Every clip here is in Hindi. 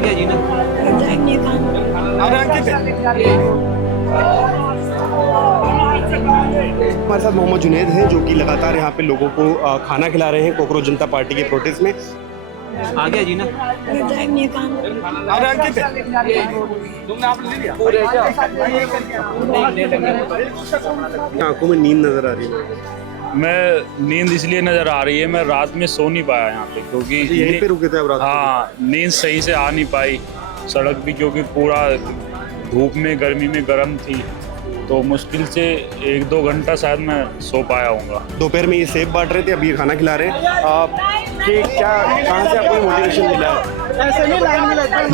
गया जी ना। हमारे साथ मोहम्मद जुनैद हैं जो कि लगातार यहाँ पे लोगों को खाना खिला रहे हैं कोकरोच जनता पार्टी के प्रोटेस्ट में। आ गया जी ना। आंखों में नींद नजर आ रही है। मैं नींद इसलिए नज़र आ रही है, मैं रात में सो नहीं पाया यहाँ पे क्योंकि यहीं पे रुके थे आप रात को? हाँ, नींद सही से आ नहीं पाई। सड़क भी क्योंकि पूरा धूप में गर्मी में गर्म थी, तो मुश्किल से 1-2 घंटा शायद मैं सो पाया हूँगा। दोपहर में ये सेब बांट रहे थे, अब ये खाना खिला रहे हैं। कि क्या कहाँ से आपको मोटिवेशन मिला है?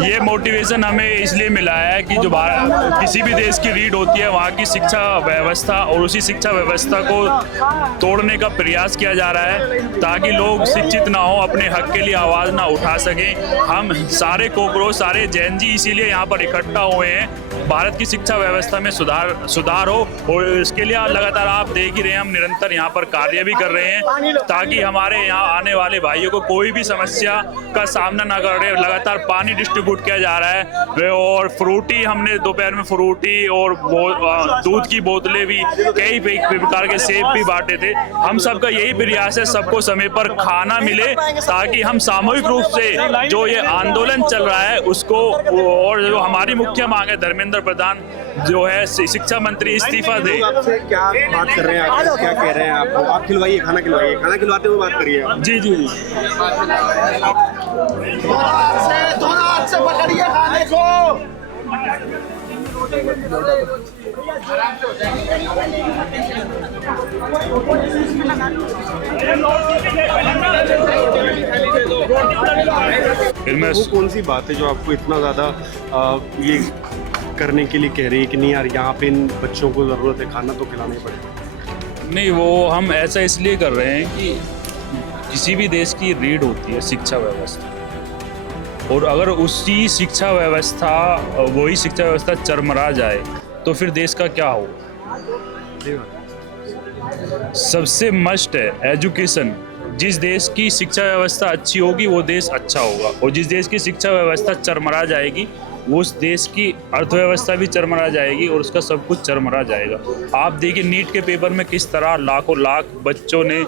ये मोटिवेशन हमें इसलिए मिला है कि जो किसी भी देश की रीढ़ होती है वहाँ की शिक्षा व्यवस्था, और उसी शिक्षा व्यवस्था को तोड़ने का प्रयास किया जा रहा है ताकि लोग शिक्षित ना हो, अपने हक के लिए आवाज़ ना उठा सकें। हम सारे कोकरोच, सारे जैन जी इसीलिए यहाँ पर इकट्ठा हुए हैं, भारत की शिक्षा व्यवस्था में सुधार हो, और इसके लिए लगातार आप देख ही रहे हैं हम निरंतर यहाँ पर कार्य भी कर रहे हैं ताकि हमारे यहाँ आने वाले भाइयों को कोई भी समस्या का सामना ना करे। लगातार पानी डिस्ट्रीब्यूट किया जा रहा है, और फ्रूटी हमने दोपहर में फ्रूटी और दूध की बोतलें भी, कई प्रकार के सेब भी बांटे थे। हम सबका यही प्रयास है सबको समय पर खाना मिले ताकि हम सामूहिक रूप से जो ये आंदोलन चल रहा है उसको, और जो हमारी मुख्य मांग है धर्मेंद्र प्रधान जो है शिक्षा मंत्री इस्तीफा दे। आपसे क्या बात कर रहे हैं, आप क्या कह रहे हैं? आप खिलवाइए, खाना खिलवाइए, खाना खिलवाते हुए बात करिए आप। जी जी जी। दोनों हाथ से पकड़िए खाने को। फिर मैं वो कौन सी बात है जो आपको इतना ज़्यादा ये करने के लिए कह रही है कि नहीं यार यहाँ पे इन बच्चों को ज़रूरत है, खाना तो खिलाना ही पड़ेगा? नहीं, वो हम ऐसा इसलिए कर रहे हैं कि किसी भी देश की रीढ़ होती है शिक्षा व्यवस्था, और अगर उसी शिक्षा व्यवस्था, वही शिक्षा व्यवस्था चरमरा जाए तो फिर देश का क्या हो। सबसे मस्ट है एजुकेशन। जिस देश की शिक्षा व्यवस्था अच्छी होगी वो देश अच्छा होगा, और जिस देश की शिक्षा व्यवस्था चरमरा जाएगी उस देश की अर्थव्यवस्था भी चरमरा जाएगी और उसका सब कुछ चरमरा जाएगा। आप देखिए नीट के पेपर में किस तरह लाखों लाख बच्चों ने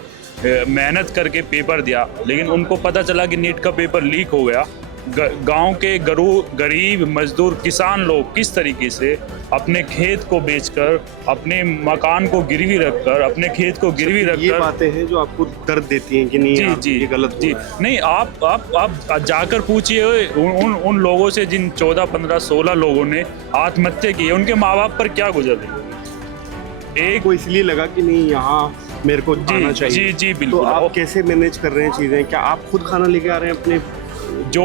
मेहनत करके पेपर दिया, लेकिन उनको पता चला कि नीट का पेपर लीक हो गया। गांव के गरीब मजदूर किसान लोग किस तरीके से अपने खेत को बेचकर, अपने मकान को गिरवी रखकर, अपने खेत को गिरवी रखकर, ये बातें हैं जो आपको दर्द देती हैं कि नहीं जी जी ये गलत जी। नहीं, आप जाकर पूछिए उन लोगों से जिन 14, 15, 16 लोगों ने आत्महत्या की है, उनके माँ बाप पर क्या गुजर रही है। एक को इसलिए लगा कि नहीं यहाँ मेरे को आना चाहिए। जी जी बिल्कुल। तो आप कैसे मैनेज कर रहे हैं चीज़ें? क्या आप खुद खाना लेके आ रहे हैं अपने? जो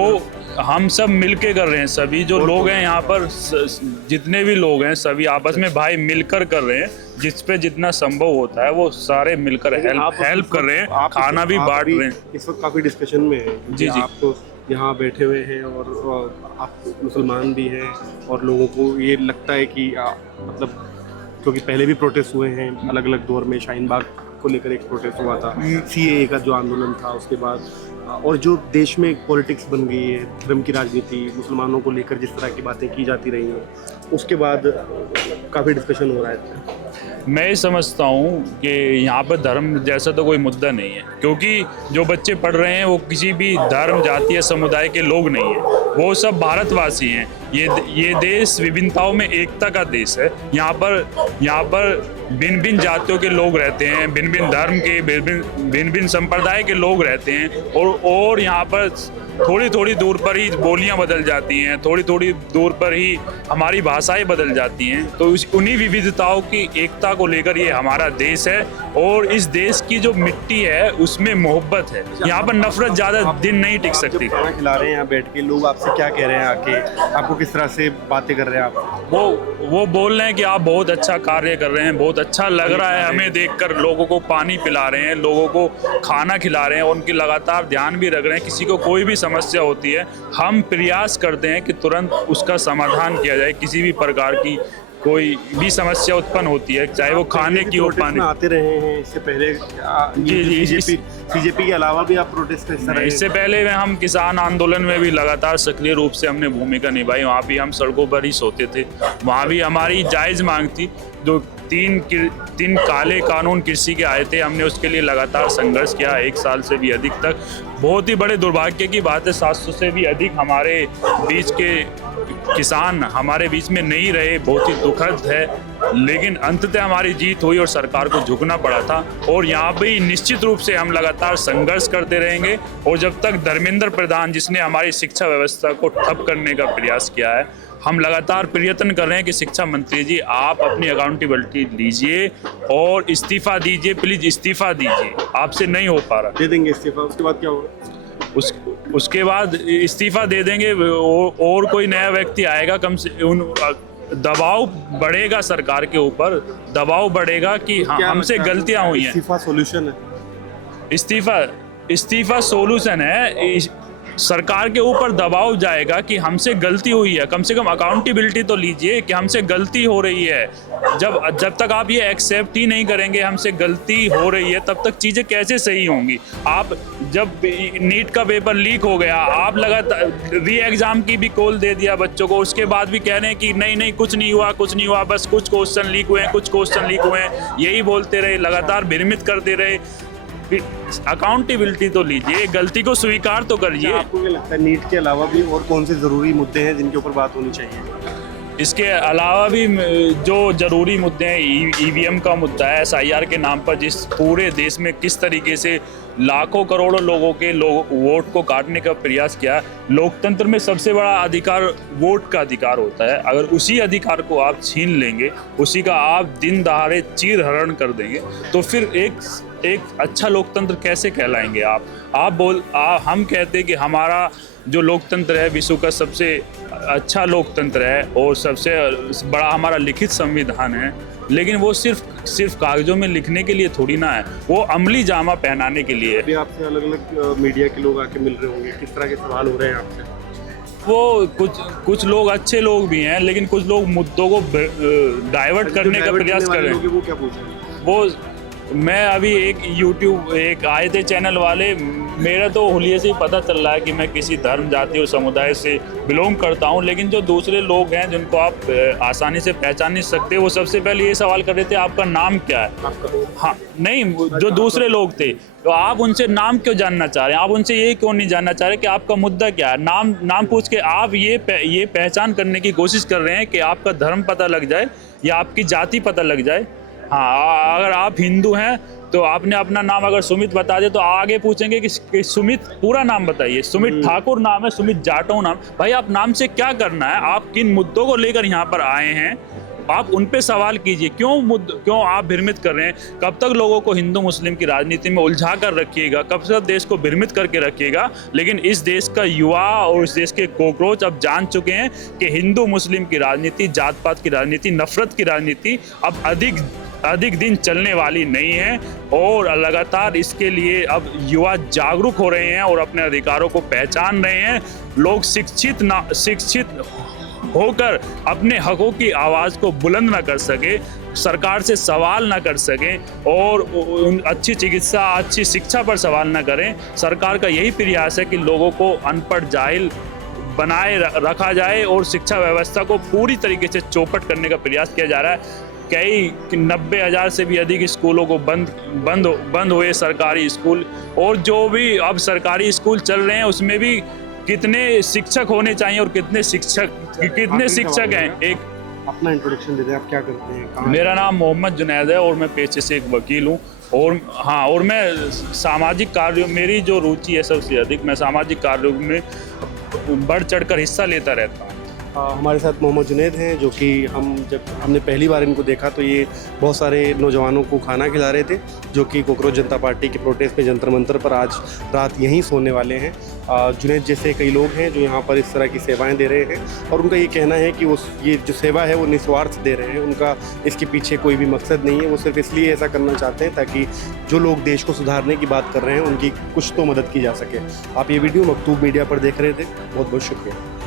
हम सब मिलके कर रहे हैं, सभी जो लोग हैं यहाँ पर, जितने भी लोग हैं सभी आपस में भाई मिलकर कर रहे हैं, जिस पे जितना संभव होता है वो सारे मिलकर हेल्प कर रहे हैं, खाना भी बांट रहे हैं। इस वक्त काफ़ी डिस्कशन में है जी जी। आप यहाँ बैठे हुए हैं और आप मुसलमान भी हैं, और लोगों को ये लगता है कि मतलब क्योंकि पहले भी प्रोटेस्ट हुए हैं अलग अलग दौर में, शाहीन बाग को लेकर एक प्रोटेस्ट हुआ था, CAA का जो आंदोलन था उसके बाद, और जो देश में पॉलिटिक्स बन गई है, धर्म की राजनीति, मुसलमानों को लेकर जिस तरह की बातें की जाती रही हैं, उसके बाद काफ़ी डिस्कशन हो रहा है। मैं ये समझता हूँ कि यहाँ पर धर्म जैसा तो कोई मुद्दा नहीं है, क्योंकि जो बच्चे पढ़ रहे हैं वो किसी भी धर्म, जाति या समुदाय के लोग नहीं हैं, वो सब भारतवासी हैं। ये देश विभिन्नताओं में एकता का देश है। यहाँ पर भिन्न भिन्न जातियों के लोग रहते हैं, भिन्न भिन्न धर्म के, भिन्न भिन्न संप्रदाय के लोग रहते हैं, और यहाँ पर थोड़ी थोड़ी दूर पर ही बोलियां बदल जाती हैं, थोड़ी थोड़ी दूर पर ही हमारी भाषाएं बदल जाती हैं। तो उन्हीं विविधताओं की एकता को लेकर ये हमारा देश है, और इस देश की जो मिट्टी है उसमें मोहब्बत है। यहाँ पर नफरत ज़्यादा दिन नहीं टिक सकती। खाना खिला रहे हैं यहाँ बैठ के, लोग आपसे क्या कह रहे हैं आके, आपको किस तरह से बातें कर रहे हैं आप? वो बोल रहे हैं कि आप बहुत अच्छा कार्य कर रहे हैं, बहुत अच्छा लग रहा है हमें देखकर, लोगों को पानी पिला रहे हैं, लोगों को खाना खिला रहे हैं, उनकी लगातार ध्यान भी रख रहे हैं। किसी को कोई भी समस्या होती है हम प्रयास करते हैं कि तुरंत उसका समाधान किया जाए, किसी भी प्रकार की कोई भी समस्या उत्पन्न होती है, चाहे वो खाने की हो, पानी। आते रहे हैं इससे पहले? जी, बीजेपी के अलावा भी आप प्रोटेस्ट में हिस्सा रहे हैं? इससे पहले में हम किसान आंदोलन में भी लगातार सक्रिय रूप से हमने भूमिका निभाई। वहाँ भी हम सड़कों पर ही सोते थे, वहाँ भी हमारी जायज़ मांग थी। जो तीन काले कानून कृषि के आए थे, हमने उसके लिए लगातार संघर्ष किया 1 साल से भी अधिक तक। बहुत ही बड़े दुर्भाग्य की बात है, 700 से भी अधिक हमारे बीच के किसान हमारे बीच में नहीं रहे, बहुत ही दुखद है। लेकिन अंततः हमारी जीत हुई और सरकार को झुकना पड़ा था। और यहाँ भी निश्चित रूप से हम लगातार संघर्ष करते रहेंगे। और जब तक धर्मेंद्र प्रधान, जिसने हमारी शिक्षा व्यवस्था को ठप करने का प्रयास किया है, हम लगातार प्रयत्न कर रहे हैं कि शिक्षा मंत्री जी आप अपनी अकाउंटेबिलिटी लीजिए और इस्तीफा दीजिए, प्लीज इस्तीफा दीजिए। आपसे नहीं हो पा रहा। दे देंगे इस्तीफा, उसके बाद क्या होगा? उसके बाद इस्तीफा दे देंगे और कोई नया व्यक्ति आएगा। कम से दबाव बढ़ेगा, सरकार के ऊपर दबाव बढ़ेगा कि हाँ, हमसे गलतियां हुई हैं। इस्तीफा सॉल्यूशन है? इस्तीफा सॉल्यूशन है। सरकार के ऊपर दबाव जाएगा कि हमसे गलती हुई है, कम से कम अकाउंटेबिलिटी तो लीजिए कि हमसे गलती हो रही है। जब तक आप ये एक्सेप्ट ही नहीं करेंगे हमसे गलती हो रही है, तब तक चीज़ें कैसे सही होंगी? आप जब नीट का पेपर लीक हो गया, आप लगातार री एग्ज़ाम की भी कॉल दे दिया बच्चों को, उसके बाद भी कह रहे हैं कि नहीं कुछ नहीं हुआ, बस कुछ क्वेश्चन लीक हुए हैं, यही बोलते रहे, लगातार भ्रमित करते रहे। अकाउंटेबिलिटी तो लीजिए, गलती को स्वीकार तो करिए। आपको क्या लगता है नीट के अलावा भी और कौन से ज़रूरी मुद्दे हैं जिनके ऊपर बात होनी चाहिए? इसके अलावा भी जो ज़रूरी मुद्दे हैं, ईवीएम का मुद्दा है, एसआईआर के नाम पर जिस पूरे देश में किस तरीके से लाखों करोड़ों लोगों के वोट को काटने का प्रयास किया। लोकतंत्र में सबसे बड़ा अधिकार वोट का अधिकार होता है। अगर उसी अधिकार को आप छीन लेंगे, उसी का आप दिन दहाड़े चीरहरण कर देंगे, तो फिर एक अच्छा लोकतंत्र कैसे कहलाएंगे आप? हम कहते हैं कि हमारा जो लोकतंत्र है विश्व का सबसे अच्छा लोकतंत्र है और सबसे बड़ा हमारा लिखित संविधान है, लेकिन वो सिर्फ कागजों में लिखने के लिए थोड़ी ना है, वो अमली जामा पहनाने के लिए है। अभी आपसे अलग अलग मीडिया के लोग आके मिल रहे होंगे, किस तरह के सवाल हो रहे हैं आपसे? वो कुछ लोग अच्छे लोग भी हैं, लेकिन कुछ लोग मुद्दों को डाइवर्ट करने का प्रयास कर रहे हैं। वो क्या पूछ रहे हैं? वो मैं अभी एक आए थे चैनल वाले, मेरा तो हुलिये से ही पता चल रहा है कि मैं किसी धर्म, जाति और समुदाय से बिलोंग करता हूं, लेकिन जो दूसरे लोग हैं जिनको आप आसानी से पहचान नहीं सकते, वो सबसे पहले ये सवाल कर रहे थे आपका नाम क्या है? हाँ, नहीं, जो दूसरे लोग थे, तो आप उनसे नाम क्यों जानना चाह रहे हैं? आप उनसे ये क्यों नहीं जानना चाह रहे कि आपका मुद्दा क्या है? नाम पूछ के आप ये पहचान करने की कोशिश कर रहे हैं कि आपका धर्म पता लग जाए या आपकी जाति पता लग जाए। हाँ, अगर आप हिंदू हैं तो आपने अपना नाम अगर सुमित बता दे तो आगे पूछेंगे कि सुमित पूरा नाम बताइए, सुमित ठाकुर नाम है, सुमित जाटव नाम। भाई, आप नाम से क्या करना है? आप किन मुद्दों को लेकर यहाँ पर आए हैं, आप उन पे सवाल कीजिए। क्यों आप भ्रमित कर रहे हैं? कब तक लोगों को हिंदू मुस्लिम की राजनीति में उलझा कर रखिएगा? कब तक देश को भ्रमित करके रखिएगा? लेकिन इस देश का युवा और इस देश के कॉकरोच अब जान चुके हैं कि हिंदू मुस्लिम की राजनीति, जात पात की राजनीति, नफरत की राजनीति अब अधिक दिन चलने वाली नहीं है। और लगातार इसके लिए अब युवा जागरूक हो रहे हैं और अपने अधिकारों को पहचान रहे हैं। लोग शिक्षित होकर अपने हकों की आवाज़ को बुलंद ना कर सके, सरकार से सवाल ना कर सकें और अच्छी चिकित्सा, अच्छी शिक्षा पर सवाल ना करें। सरकार का यही प्रयास है कि लोगों को अनपढ़, जाहिल बनाए रखा जाए और शिक्षा व्यवस्था को पूरी तरीके से चौपट करने का प्रयास किया जा रहा है। कई 90,000 से भी अधिक स्कूलों को बंद हुए सरकारी स्कूल, और जो भी अब सरकारी स्कूल चल रहे हैं उसमें भी कितने शिक्षक होने चाहिए और कितने शिक्षक हैं। एक अपना इंट्रोडक्शन दे दें, आप क्या करते हैं? मेरा नाम मोहम्मद जुनैद है और मैं पेशे से एक वकील हूँ। और मैं सामाजिक कार्यों, मेरी जो रुचि है सबसे अधिक, मैं सामाजिक कार्यों में बढ़ चढ़कर हिस्सा लेता रहता हूँ। हमारे साथ मोहम्मद जुनैद हैं, जो कि जब हमने पहली बार इनको देखा तो ये बहुत सारे नौजवानों को खाना खिला रहे थे, जो कि कोकरोच जनता पार्टी के प्रोटेस्ट पे जंतर मंतर पर आज रात यहीं सोने वाले हैं। जुनैद जैसे कई लोग हैं जो यहाँ पर इस तरह की सेवाएं दे रहे हैं और उनका ये कहना है कि ये जो सेवा है वो निस्वार्थ दे रहे हैं, उनका इसके पीछे कोई भी मकसद नहीं है, वो सिर्फ इसलिए ऐसा करना चाहते हैं ताकि जो लोग देश को सुधारने की बात कर रहे हैं उनकी कुछ तो मदद की जा सके। आप ये वीडियो मकतूब मीडिया पर देख रहे थे, बहुत बहुत शुक्रिया।